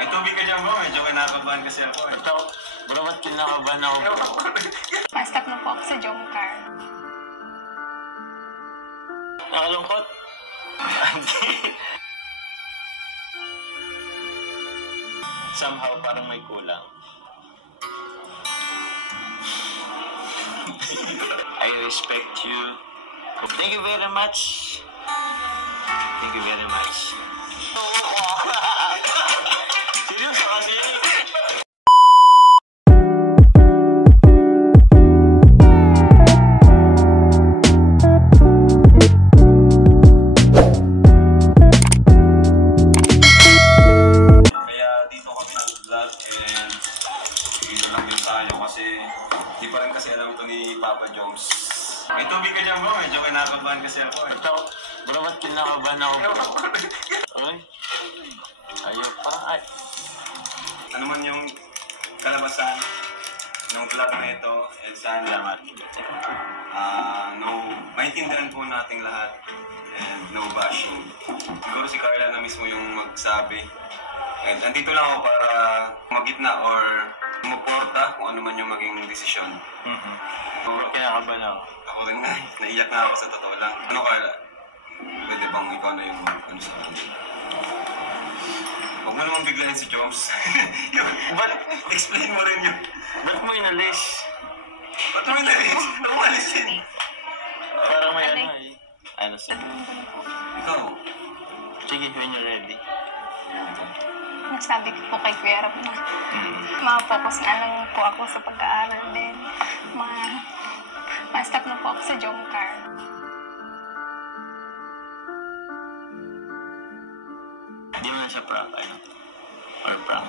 May tubig ka dyan bro, medyo kinakabahan kasi ako eh. Ito, bro, ba't kinakabahan ako bro? Ma-stop na po ako sa Jomcar. Nakalungkot? Somehow parang may kulang. I respect you. Thank you very much. Thank you very much. Seryoso kasi. Kaya dito kami nag-vlog and dito lang din tayo kasi di pa rin kasi alam ito ni Papa Joms. May tubig ka dyan bro, medyo kinakabahan kasi ako eh. Ito, bro, ba't kinakabahan ako bro? Ay, ayun pa. Ay. Ano man yung kalabasan ng vlog na ito, and sana maintindihan po nating lahat and no bashing. Siguro si Carla na mismo yung magsabi. And andito lang ako para magitna or sumuporta kung ano man yung maging desisyon. Kinakabahan ako. Ako rin nga, naiyak na ako sa totoo lang. Ano Carla? Pwede bang ikaw na yung ano sa akin? Huwag mo naman biglahin si Joms. Ba't? Explain mo rin yun. Ba't mo inalis? Ba't mo inalis? Umalis yun. Parang may ano eh. Ano siya? Ikaw? Sige, when you're ready. Nagsabi ko po kay Kuya Rap na ma-focus na lang po ako sa pag-aaral din. Ma-stop na po ako sa Jomcar. Hindi mo na siya prank, ano? Or prank?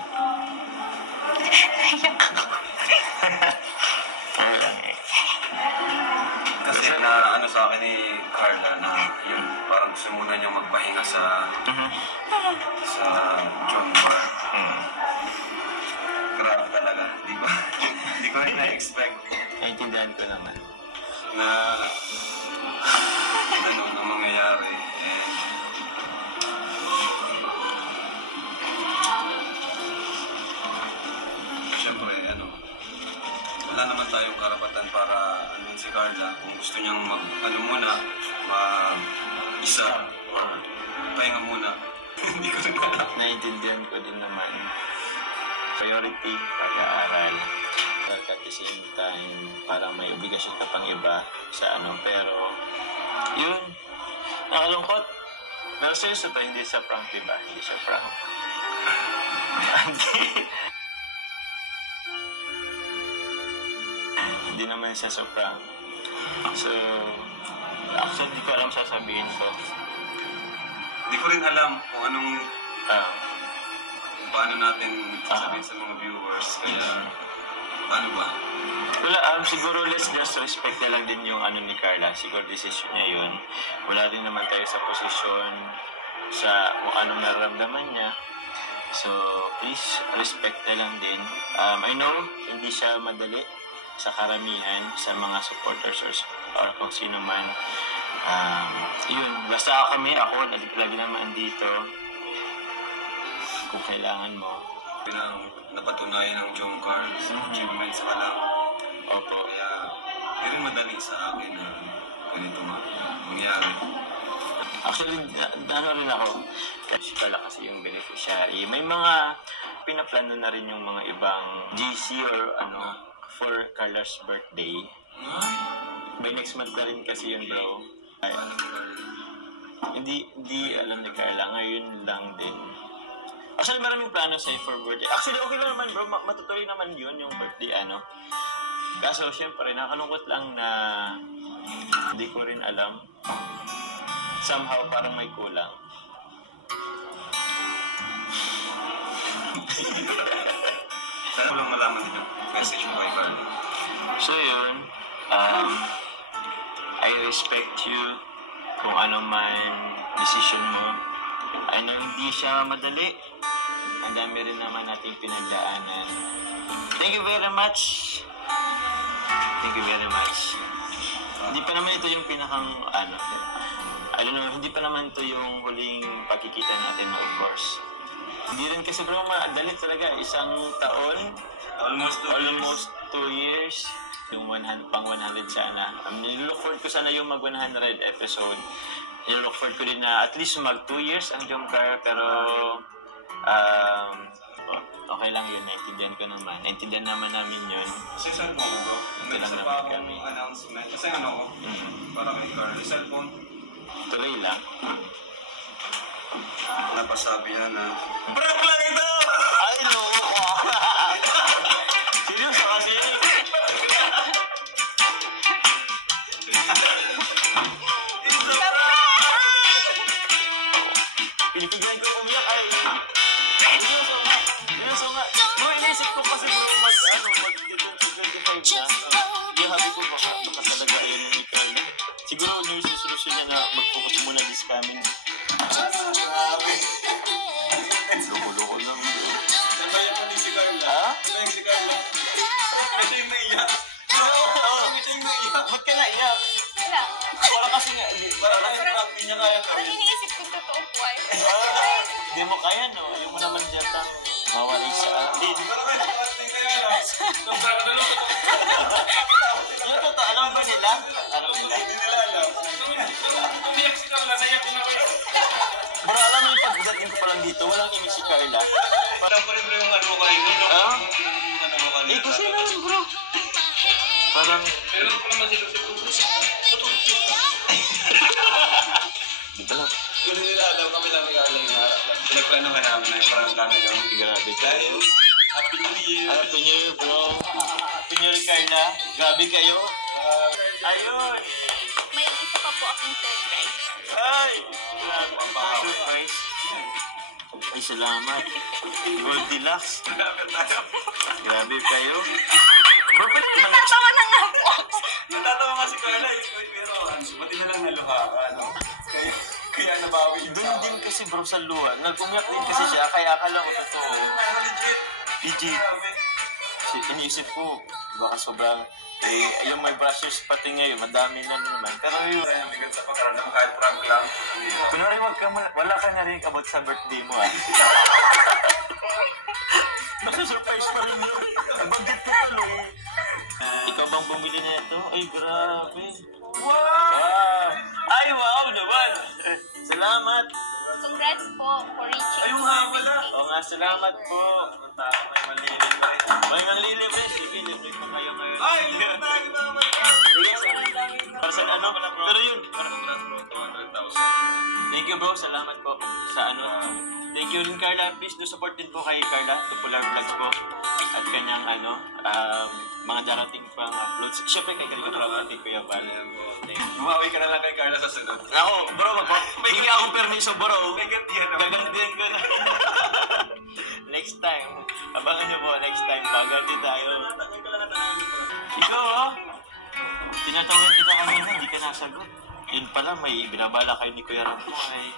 Naiyak ako. Ano lang eh. Kasi na ano sa akin ni Carla na yung parang gusto muna niyang magpahinga sa John Bar. Grabe talaga. Di ko rin na-expect Naintindihan ko naman. na ganun ang mangyayari. And syempre, wala naman tayong karapatan para si Carla kung gusto niyang mag-isa or pahinga muna. Hindi ko rin alam. Naintindihan ko din naman. Priority, pag-aaral. At the same time, parang may obligasyon ka pang iba sa pero yun, nakalungkot. Pero seryoso to, hindi sa prank, diba? Hindi siya prank. Hindi naman siya sa prank. So, actually, di ko alam sasabihin ko. Hindi ko rin alam kung paano natin sasabihin sa mga viewers. Kaya, paano ba? Wala, siguro let's just respect na lang din yung ni Carla. Siguro decision niya yun. Wala rin naman tayo sa posisyon sa kung anong nararamdaman niya. So, please, respect na lang din. I know, hindi siya madali sa karamihan, sa mga supporters or kung sino man. Yun, basta ako, lagi naman dito. Kung kailangan mo. Pinang napatunayan ng Jomcar sa achievements ka lang. Opo. Kaya, hindi rin madali sa akin na ganito mangyari. Actually, rin ako. Kasi pala kasi yung beneficiary. May mga pinaplano na rin yung mga ibang GC or for Carla's birthday. By next month na rin kasi yun, bro. Hindi alam ni Carla. Ngayon lang din. Actually, maraming plano sa'yo for birthday. Actually, okay lang naman, bro. Matutuloy naman yun, yung birthday, Kaso, syempre, nakalungkot lang na hindi ko rin alam. Somehow, parang may kulang. Sana ko lang malaman din yung message mo kay Carla. So, yun. I respect you kung ano man decision mo. I know hindi siya madali. Ang dami rin naman nating pinagdaanan. Thank you very much. Thank you very much. Hindi pa naman ito yung pinakang I don't know, hindi pa naman ito yung huling pagkikita natin, of course. Hindi rin kasi bro, madali talaga. Isang taon, Almost 2 almost 2 years. Yung 100, pang 100 sana. Nilook forward ko sana yung mag 100 episode. Nilook forward ko din na at least mag 2 years ang Jomcar. Pero, okay lang yun. Naintindihan ko naman. Naintindihan naman namin yun. Kasi cellphone bro. May Kailan isa naman pa akong kami. announcement. Kasi ano ko, para kay Carl. Cellphone. Tuloy lang. Napasabi niya na, Prank lang ito! Ay, loko ka! Seryoso kasi yun. Pinipigan ko umiyak ay... Seryoso nga! Seryoso nga! No, inisip ko kasi bro, mag-25 na. Yung habi ko baka talaga yun yung ikal. Siguro yung susolusyon niya na mag-focus muna this coming. Loko-loko lang. kaya pa ni si Carla. Ha? Kaya si Carla. Kasi yung naiyak. Oo. Kasi yung naiyak. Ba't ka naiyak? Wala. Para kasi nga, para kasi hindi niya kaya Ang iniisip ko totoo po ay. Hindi mo kaya, no? Yung mo naman diyatang mawali sa atin. Pero kaya nakasting kaya na. Sobrang ano lang. Yung totoo, alam ba nila? Alam nila? Hindi nila alam. Naiyak si Carla. Naiyak din ako yun. Bro, alam mo yung pagdating ko pa lang dito, walang imig si Carla. Alam ko rin bro yung ano ko kayo. Ah? Yung ano ko kanina. Eh, kasi naman, bro. Parang, Pero ko naman silusip ko. dito lang. Kung hindi nila alam, kami lang ni Carla yung harap. Pinagplanuhan namin na parang kami yun. Grabe Dahil, kayo. Happy New Year. Happy New Year, bro. Happy New Year, Carla. Grabe kayo. Ayun. May isa pa po akong surprise. Ay! Grabe. Surprise. Ay, salamat. Goldilocks. Malapit tayo. Grabe kayo. Bro, pwede naman. Natawa na nga po ako. Natatawa nga si Carla eh. Pero buti na lang naluha ka, ano? Kaya nabawi yung Doon din kasi bro sa luha. Nag-umiyak din kasi siya. Kaya akala ko totoo. Legit. Legit. Kasi iniisip ko, baka sobrang... Eh, yung may brushers pati ngayon, madami na naman. Pero yun, Kaya bigat sa pagkaramdam kahit prank lang. kunwari wala ka narinig about sa birthday mo ah. Nasa-surprise pa rin yun. Nabanggit ko tuloy. Ikaw bang bumili na ito? Ay, grabe. Wow! Ay, wow naman! Salamat! Congrats po for reaching. Ayun nga pala. Oo nga, salamat po. May malilibre. May nang lilibre. Sige, libre ko kayo ngayon. Ay, libre tayo naman. Para sa ano? Pero yun. Congrats bro, 200,000. Thank you bro, salamat po sa ano. Thank you rin Carla, please do support din po kay Carla, Tupular Vlogs po. At kanyang ano, mga darating pang uploads. Siyempre kay Carla, darating ko yung pan. Bumawi ka na lang kay Carla sa sunod. Ako, bro, hingi akong permiso bro. Gagantihan ako. Gagantihan ko na. Next time, abangan nyo po next time, paganti tayo. Ikaw oh, tinatawagan kita kanina, hindi ka nasagot. Yun pala, may binabala kayo ni Kuya Rampo ay...